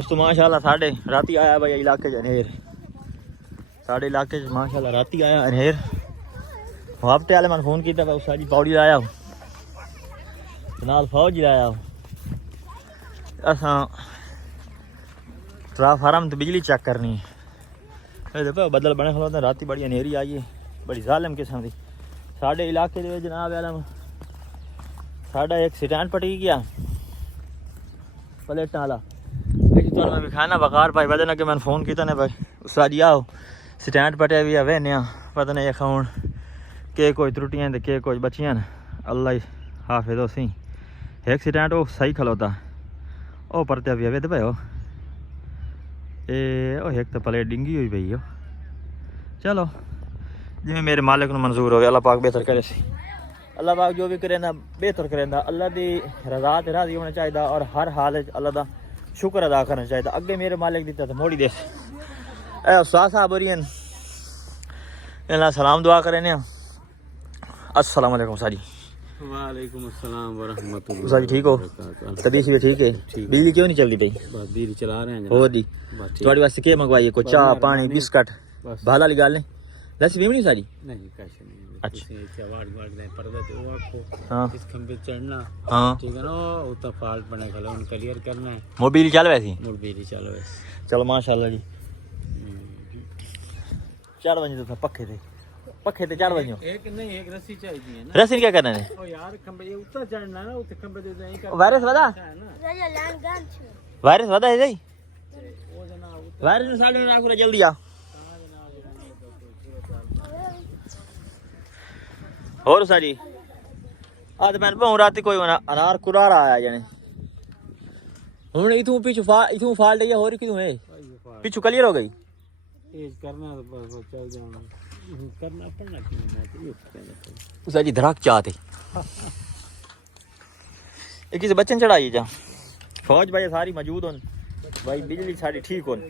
दोस्तों माशाल्लाह साढ़े राती आया भाई इलाके अनहेर साढ़े इलाके माशाल्लाह राती आया अनहेर हफ्ते वाले मैंने फोन किया उस जी पौड़ी आया नाल फौज आया असा ट्रांसफार्म तो बिजली चेक करनी है बदल बने खलोते राती बड़ी अनहेरी आई है बड़ी जालिम किस्म की साढ़े इलाके दे जनाब आलम साढ़ा एक स्टैंड पटी गया प्लेटा वाला तो मैं खाना बकार भाई पता ना कि मैंने फोन किया ने भाई उस जी आओ स्टैंड पटे भी आवे ने पता नहीं खाऊन के कोई त्रुटियां के कुछ बचियां अल्लाह ही हाफिज हो सी एक स्टैंड वो सही खलोता ओ परत्या भी आवे तो भाई एक तो प्लेट डिंगी हुई पई हो चलो जिमें मेरे मालिक को मंजूर हो अल्लाह पाक बेहतर करे सी अल्लाह पाक जो भी करेंदा बेहतर करेंदा अल्लाह की रजा ते राजी होना चाहिए और हर हाल अल्लाह का शुक्र अदा करना चाहिए अगे मेरे मालिक दिता तो मोड़ी दे उस्ताद साहब और सलाम दुआ करें अस्सलाम वालेकुम साजी वालेकुम अस्सलाम व रहमतुल्लाह साजी ठीक हो तबीयत भी ठीक है बिजली क्यों नहीं चलती पई बिजली चला रहे हैं हो जी थोड़ी वास्ते क्या मंगवाइए कोई चाह पानी बिस्कट भाला वाली गल नहीं लस्सी भी नहीं सारी नहीं कैसे नहीं अच्छा पर्दा तो वो आपको हाँ इस खंबे चढ़ना हाँ ठीक है ना उतना फॉल्ट बने खला उन क्लियर करना है मोबाइल चल वैसी मोबाइल चलो वैसे चलो माशाल्लाह जी 4 बजे तो पक्खे थे 4 बजे एक नहीं एक रस्सी चाहिए है ना रस्सी क्या करना है ओ यार खंबे ये उतना चढ़ना ना उतना खंबे दे दें का वायरस वदा वायरस वदा है जी वो जना वायरस साढ़े राखो जल्दी आ और सारी आज मैं बहु रात कोई अनार कुरारा आया जाने हुन इथू पिछु फाल्ट है और क्यों है पिछु क्लियर हो गई तेज करना तो बस चल जाना करना पड़ना क्यों मैं ये कहना उस जी धड़क चाहते एक किसी बच्चन चढ़ाई जा फौज भाई सारी मौजूद होन भाई बिजली सारी ठीक होन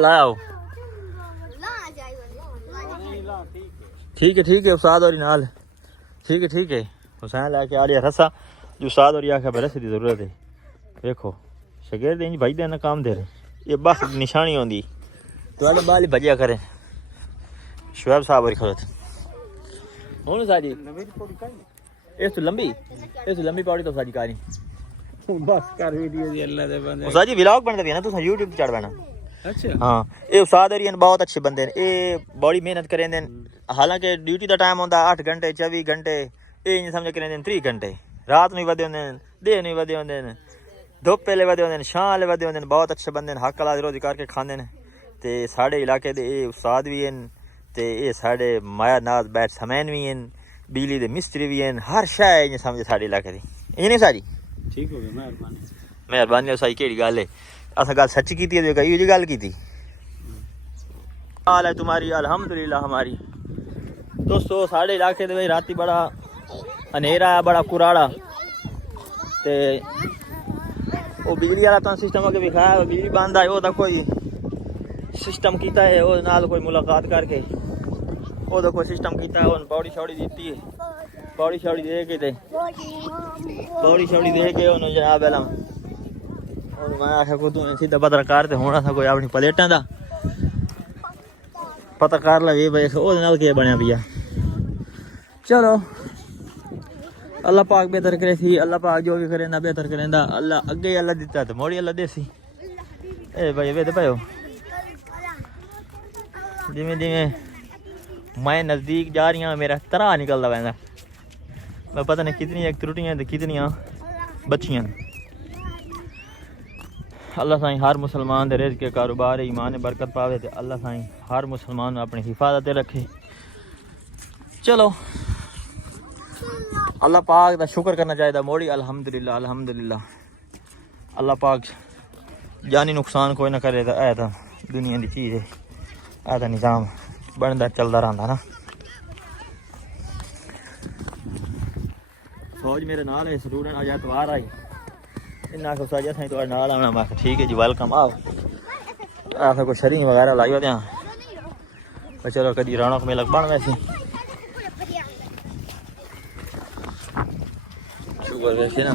लाओ ठीक है उस्ताद और नाल ठीक है हुसैन लेके आ लिया रसा जो उस्ताद और आखिया रस्से की जरूरत है देखो शगेर इंज भाई देना काम दे रहे ये बस निशानी होंगी तो बाल भजिया करें शुएब साहब और खलत हूँ साजी इस लंबी पौड़ी तो साजी कारी बस कर वीडियो दी अल्लाह दे बंदे साजी व्लॉग बनता है ना तुम यूट्यूब पे चढ़ बैना अच्छा हाँ ये उस्ताद अरियन बहुत अच्छे बंदे ये बड़ी मेहनत करेंदे हालांकि ड्यूटी का टाइम होंदा 8 घंटे 24 घंटे ये नहीं समझ करेंदे 3 घंटे रात नहीं वधे होंदे दिन नहीं वधे होंदे धुप वेले वधे होंदे शाम वेले वधे होंदे बहुत अच्छे बंदे हक अला रोजी करके खांदे ने ते साढ़े इलाके दे ये उस्ताद भी हैं ते ये साढ़े माया नाज बैट्समैन भी हैं बिजली दे मिस्त्री भी हैं हर शय इ'यां समझ साढ़े इलाके दी इ'यां नहीं सारी ठीक हो गया मेहरबानी सारी केड़ी गल है अस गल सच की ये गल की हाल है तुम्हारी अल्हम्दुलिल्लाह हमारी दोस्तों साढ़े इलाके दे राती बड़ा अनेरा है बड़ा कुराड़ा ते वो बिजली वाला तो सिस्टम अगर विखाया बिजली बंद है वो कोई सिस्टम किया है वो नाल कोई मुलाकात करके वो कोई सिस्टम किया है पौड़ी शौड़ी दी है पौड़ी शौड़ी दे के जनाब आलम मैं आखिया को तू सीधा पत्रकार तो होना था कोई अपनी प्लेटा का पत्रकार लगे भाई वो के बनया भैया चलो अल्लाह पाक बेहतर करे सी अल्लाह पाक जो भी करे ना बेहतर करे अल्लाह अगे अल्लाह दिता तो मोड़ी अल्लाह देसी ए भाई वे तो भाई जिमें जिमें मैं नज़दीक जा रही हूँ मेरा तरह निकलता पैदा मैं पता नहीं कितनी एक त्रुटियाँ तो कितनियाँ बचियाँ अल्लाह साईं हर मुसलमान दे रिज़्क़ के कारोबार ईमान बरकत पावे ते अल्लाह साईं हर मुसलमान अपनी हिफाजत रखे चलो अल्लाह पाक का शुक्र करना चाहिए मोड़ी अल्हम्दुलिल्लाह अल्लाह पाक जानी नुकसान कोई ना करे तो दुनिया की चीज़ है तो निज़ाम बनता चलता रहा ना फौज मेरे नाल है स्टूडेंट आज एतवार आई इन्ना को साजा था तो नाल आना मैं ठीक है जी वेलकम आओ आखिर कोई शरीं वगैरह लाई होते हैं चलो कभी रौनक मेला बन वैसे पर वैसे ना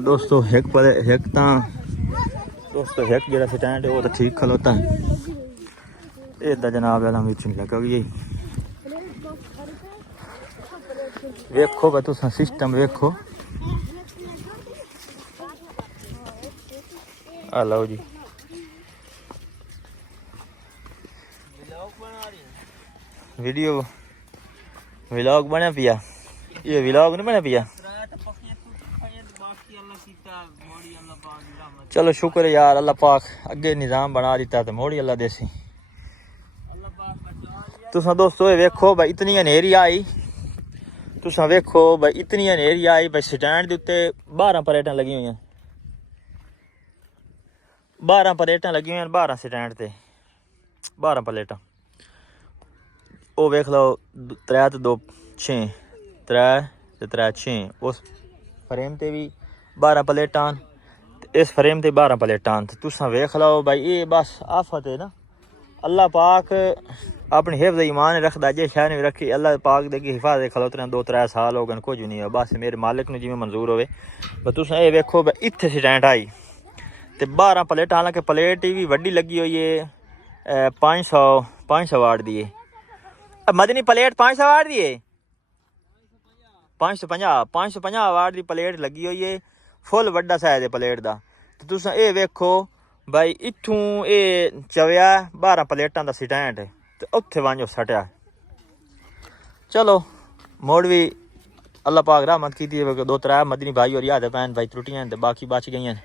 दोस्तों एक पर एक ता दोस्तों एक जरा स्टैंड है वो तो ठीक खलोता है इदा जनाब वाला विच नहीं लगा भी वेखो भाई तुसा सिस्टम वेखो आ लो जी वीडियो व्लॉग बना पिया ये व्लॉग नहीं बना पिया चलो शुक्र है यार अल्लाह पाक अगे निज़ाम बना दिता तो मोड़ी अल्लाह देसी तुसा दोस्तों वेखो भाई इतनी हनेरी आई तुसा वेखो भाई इतनी हनेरी आई भाई स्टैंड के उत्ते 12 प्लेटां लगी हुई 12 प्लेटां लगी हुई 12 स्टैंड ते 12 प्लेटां वो वेख लो 3 ते 2 6 3 ते 3 6 उस फ्रेम ते भी 12 प्लेटां इस फ्रेम ते 12 प्लेटां तुसा वेख लो भाई ये बस आफत है ना अल्लाह पाक अपनी हिफ्ज़ ईमान रखदा जे शह नहीं रखी अल्लाह पाक दे की हिफाजत खलोते 2-3 साल हो गए कुछ नहीं है बस मेरे मालिक ने जिवें मंजूर होवे पर तुसा ये वेखो भाई इत्थे स्टैंड आई ते 12 प्लेट हालांकि प्लेट भी वड्डी लगी हुई है 500 वाट दी है मदनी प्लेट 500 वाट दी है 550 वाट दी प्लेट लगी हुई है फुल वड्डा साइज है प्लेट दा ते तुसा ये वेखो भाई इत्थों ये चवया 12 प्लेटां दा स्टैंड ते उत्थे वांजो सटिया चलो मोड़ भी अल्लाह पाक रहमत की 2-3 मदनी भाई और याद पैन भाई त्रुटियां ते बाकी बच गई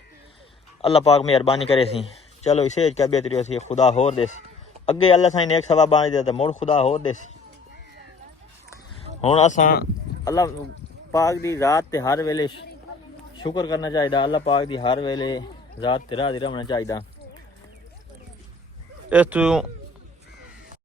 अल्लाह पाक मेहरबानी करे सी चलो इसे क्या बेहतरी होसी खुदा होर देस अगे अल्लाह साईं ने एक सवा बाणी दे मोड़ खुदा होर देस हुण असां अल्लाह पाक दी ज़ात ते हर वेले शुक्र करना चाहिए अल्लाह पाक दी हर वेले ज़ात ते राज़ी रहना चाहिए इस तू